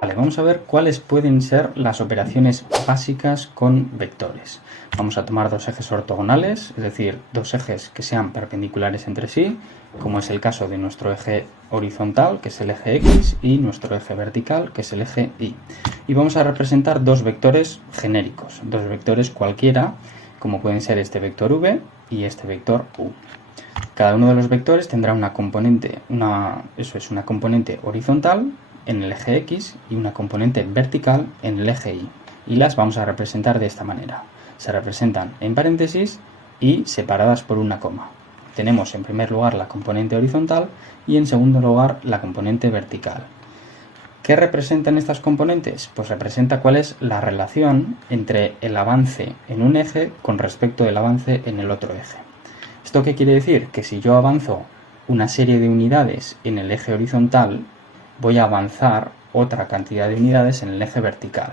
Vale, vamos a ver cuáles pueden ser las operaciones básicas con vectores. Vamos a tomar dos ejes ortogonales, es decir, dos ejes que sean perpendiculares entre sí, como es el caso de nuestro eje horizontal, que es el eje X, y nuestro eje vertical, que es el eje Y. Y vamos a representar dos vectores genéricos, dos vectores cualquiera, como pueden ser este vector V y este vector U. Cada uno de los vectores tendrá una componente horizontal en el eje X y una componente vertical en el eje Y. Y las vamos a representar de esta manera. Se representan en paréntesis y separadas por una coma. Tenemos en primer lugar la componente horizontal y en segundo lugar la componente vertical. ¿Qué representan estas componentes? Pues representa cuál es la relación entre el avance en un eje con respecto del avance en el otro eje. ¿Esto qué quiere decir? Que si yo avanzo una serie de unidades en el eje horizontal, voy a avanzar otra cantidad de unidades en el eje vertical.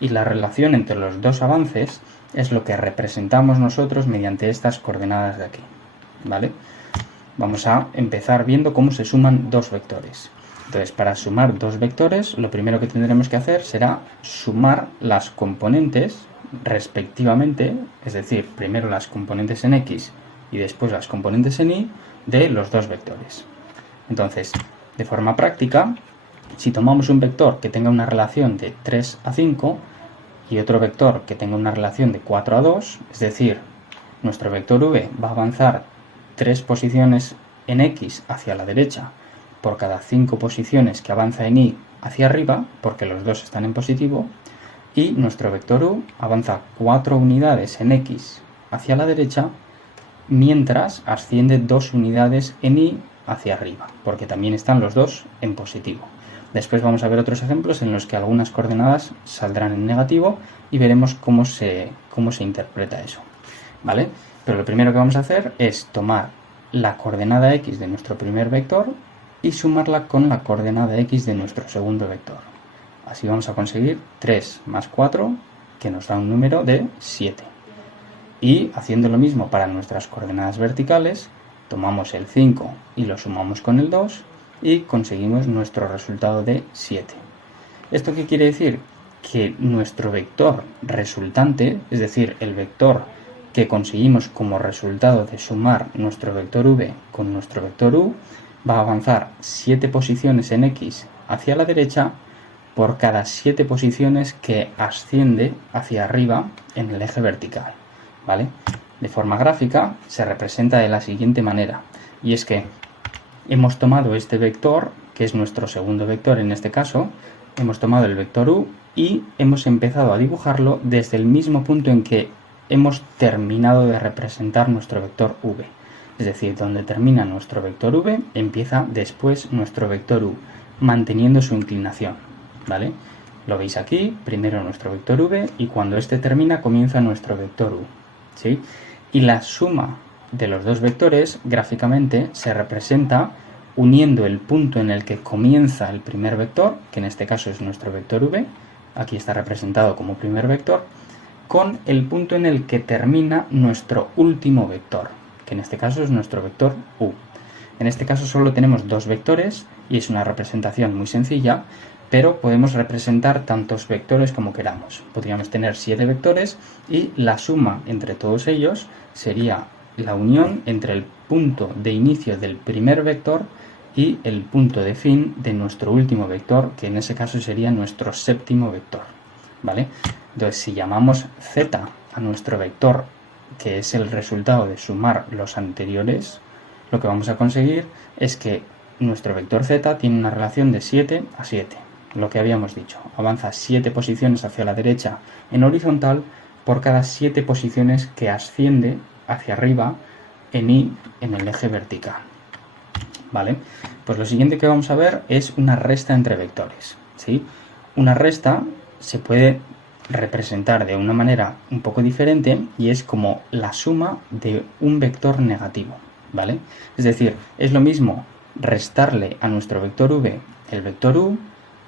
Y la relación entre los dos avances es lo que representamos nosotros mediante estas coordenadas de aquí. ¿Vale? Vamos a empezar viendo cómo se suman dos vectores. Entonces, para sumar dos vectores, lo primero que tendremos que hacer será sumar las componentes respectivamente, es decir, primero las componentes en X y después las componentes en Y de los dos vectores. Entonces, de forma práctica, si tomamos un vector que tenga una relación de 3 a 5 y otro vector que tenga una relación de 4 a 2, es decir, nuestro vector V va a avanzar 3 posiciones en X hacia la derecha por cada 5 posiciones que avanza en Y hacia arriba, porque los dos están en positivo, y nuestro vector U avanza 4 unidades en X hacia la derecha, mientras asciende 2 unidades en Y hacia arriba, porque también están los dos en positivo. Después vamos a ver otros ejemplos en los que algunas coordenadas saldrán en negativo y veremos cómo se interpreta eso, ¿vale? Pero lo primero que vamos a hacer es tomar la coordenada X de nuestro primer vector y sumarla con la coordenada X de nuestro segundo vector. Así vamos a conseguir 3 más 4, que nos da un número de 7. Y haciendo lo mismo para nuestras coordenadas verticales, tomamos el 5 y lo sumamos con el 2 y conseguimos nuestro resultado de 7. ¿Esto qué quiere decir? Que nuestro vector resultante, es decir, el vector que conseguimos como resultado de sumar nuestro vector V con nuestro vector U, va a avanzar 7 posiciones en X hacia la derecha por cada 7 posiciones que asciende hacia arriba en el eje vertical. ¿Vale? De forma gráfica se representa de la siguiente manera, y es que hemos tomado este vector, que es nuestro segundo vector en este caso, hemos tomado el vector U y hemos empezado a dibujarlo desde el mismo punto en que hemos terminado de representar nuestro vector V. Es decir, donde termina nuestro vector V, empieza después nuestro vector U, manteniendo su inclinación. ¿Vale? Lo veis aquí, primero nuestro vector V y cuando este termina comienza nuestro vector U. ¿Sí? Y la suma de los dos vectores gráficamente se representa uniendo el punto en el que comienza el primer vector, que en este caso es nuestro vector V, aquí está representado como primer vector, con el punto en el que termina nuestro último vector, que en este caso es nuestro vector U. En este caso solo tenemos dos vectores y es una representación muy sencilla, pero podemos representar tantos vectores como queramos. Podríamos tener 7 vectores y la suma entre todos ellos sería la unión entre el punto de inicio del primer vector y el punto de fin de nuestro último vector, que en ese caso sería nuestro séptimo vector. ¿Vale? Entonces, si llamamos z a nuestro vector, que es el resultado de sumar los anteriores, lo que vamos a conseguir es que nuestro vector z tiene una relación de 7 a 7. Lo que habíamos dicho, avanza 7 posiciones hacia la derecha en horizontal por cada 7 posiciones que asciende hacia arriba en Y en el eje vertical. ¿Vale? Pues lo siguiente que vamos a ver es una resta entre vectores. ¿Sí? Una resta se puede representar de una manera un poco diferente y es como la suma de un vector negativo. ¿Vale? Es decir, es lo mismo restarle a nuestro vector V el vector U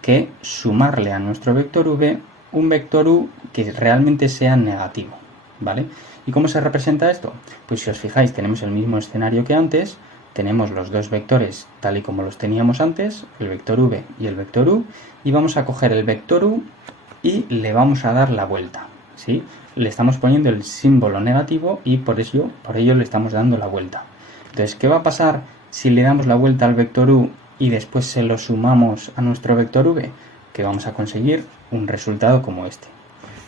que sumarle a nuestro vector V un vector U que realmente sea negativo, ¿vale? ¿Y cómo se representa esto? Pues si os fijáis tenemos el mismo escenario que antes, tenemos los dos vectores tal y como los teníamos antes, el vector v y el vector u, y vamos a coger el vector u y le vamos a dar la vuelta, ¿sí? Le estamos poniendo el símbolo negativo y por ello le estamos dando la vuelta. Entonces, ¿qué va a pasar si le damos la vuelta al vector u y después se lo sumamos a nuestro vector v? Que vamos a conseguir un resultado como este.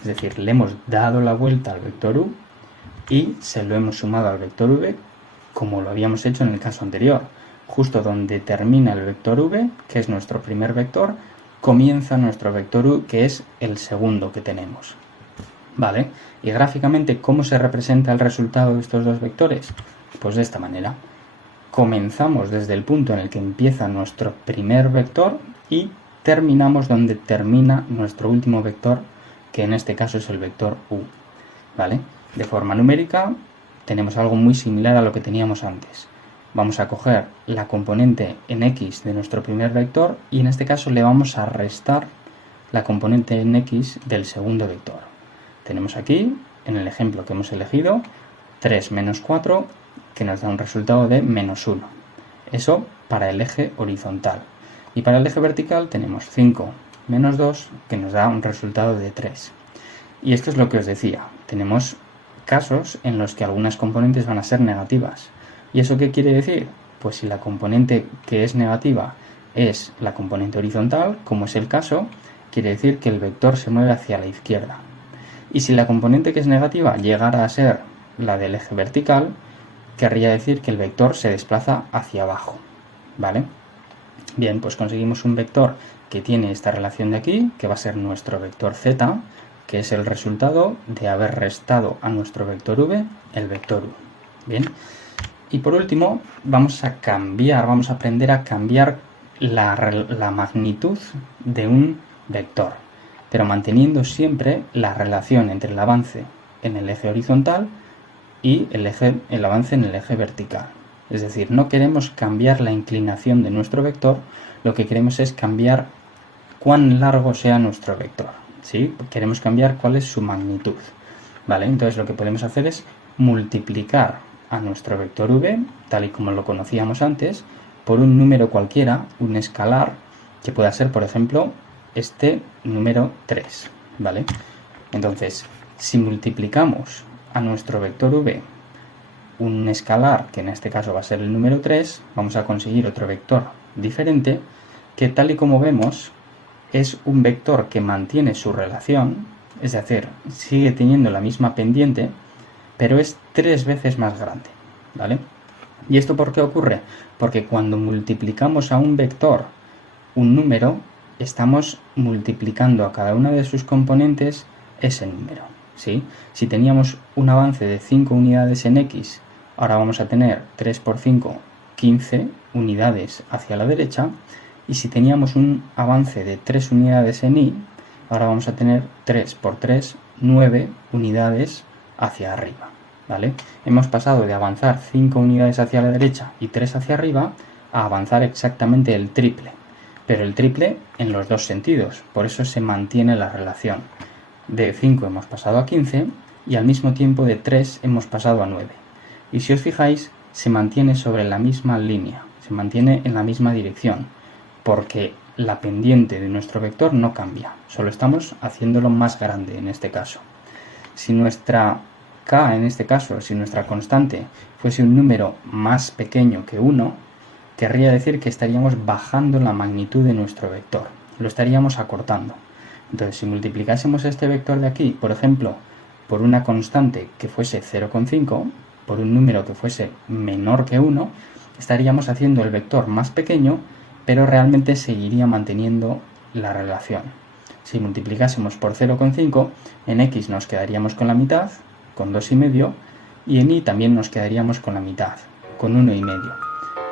Es decir, le hemos dado la vuelta al vector u y se lo hemos sumado al vector v como lo habíamos hecho en el caso anterior. Justo donde termina el vector v, que es nuestro primer vector, comienza nuestro vector u, que es el segundo que tenemos. ¿Vale? Y gráficamente, ¿cómo se representa el resultado de estos dos vectores? Pues de esta manera. Comenzamos desde el punto en el que empieza nuestro primer vector y terminamos donde termina nuestro último vector, que en este caso es el vector u. ¿Vale? De forma numérica tenemos algo muy similar a lo que teníamos antes. Vamos a coger la componente en x de nuestro primer vector y en este caso le vamos a restar la componente en x del segundo vector. Tenemos aquí, en el ejemplo que hemos elegido, 3 menos 4, que nos da un resultado de menos 1. Eso para el eje horizontal. Y para el eje vertical tenemos 5 menos 2, que nos da un resultado de 3. Y esto es lo que os decía. Tenemos casos en los que algunas componentes van a ser negativas. ¿Y eso qué quiere decir? Pues si la componente que es negativa es la componente horizontal, como es el caso, quiere decir que el vector se mueve hacia la izquierda. Y si la componente que es negativa llegara a ser la del eje vertical, querría decir que el vector se desplaza hacia abajo. ¿Vale? Bien, pues conseguimos un vector que tiene esta relación de aquí, que va a ser nuestro vector z, que es el resultado de haber restado a nuestro vector v el vector u. Bien. Y por último, vamos a aprender a cambiar la magnitud de un vector, pero manteniendo siempre la relación entre el avance en el eje horizontal y el avance en el eje vertical. Es decir, no queremos cambiar la inclinación de nuestro vector, lo que queremos es cambiar cuán largo sea nuestro vector, ¿sí? Queremos cambiar cuál es su magnitud, ¿vale? Entonces lo que podemos hacer es multiplicar a nuestro vector v, tal y como lo conocíamos antes, por un número cualquiera, un escalar, que pueda ser, por ejemplo, este número 3, ¿vale? Entonces, si multiplicamos a nuestro vector v un escalar, que en este caso va a ser el número 3, vamos a conseguir otro vector diferente, que tal y como vemos, es un vector que mantiene su relación, es decir, sigue teniendo la misma pendiente, pero es 3 veces más grande, ¿vale? ¿Y esto por qué ocurre? Porque cuando multiplicamos a un vector un número, estamos multiplicando a cada una de sus componentes ese número, ¿sí? Si teníamos un avance de 5 unidades en x, ahora vamos a tener 3 por 5, 15 unidades hacia la derecha, y si teníamos un avance de 3 unidades en y, ahora vamos a tener 3 por 3, 9 unidades hacia arriba, ¿vale? Hemos pasado de avanzar 5 unidades hacia la derecha y 3 hacia arriba a avanzar exactamente el triple, pero el triple en los dos sentidos, por eso se mantiene la relación. De 5 hemos pasado a 15 y al mismo tiempo de 3 hemos pasado a 9. Y si os fijáis, se mantiene sobre la misma línea, se mantiene en la misma dirección, porque la pendiente de nuestro vector no cambia, solo estamos haciéndolo más grande en este caso. Si nuestra k, en este caso, si nuestra constante fuese un número más pequeño que 1, querría decir que estaríamos bajando la magnitud de nuestro vector, lo estaríamos acortando. Entonces, si multiplicásemos este vector de aquí, por ejemplo, por una constante que fuese 0,5, por un número que fuese menor que 1, estaríamos haciendo el vector más pequeño, pero realmente seguiría manteniendo la relación. Si multiplicásemos por 0,5, en x nos quedaríamos con la mitad, con 2,5, y en y también nos quedaríamos con la mitad, con 1,5.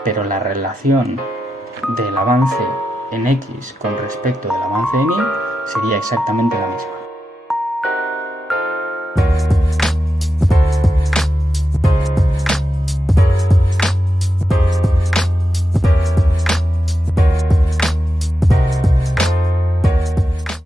Pero la relación del avance en x con respecto del avance en y sería exactamente la misma.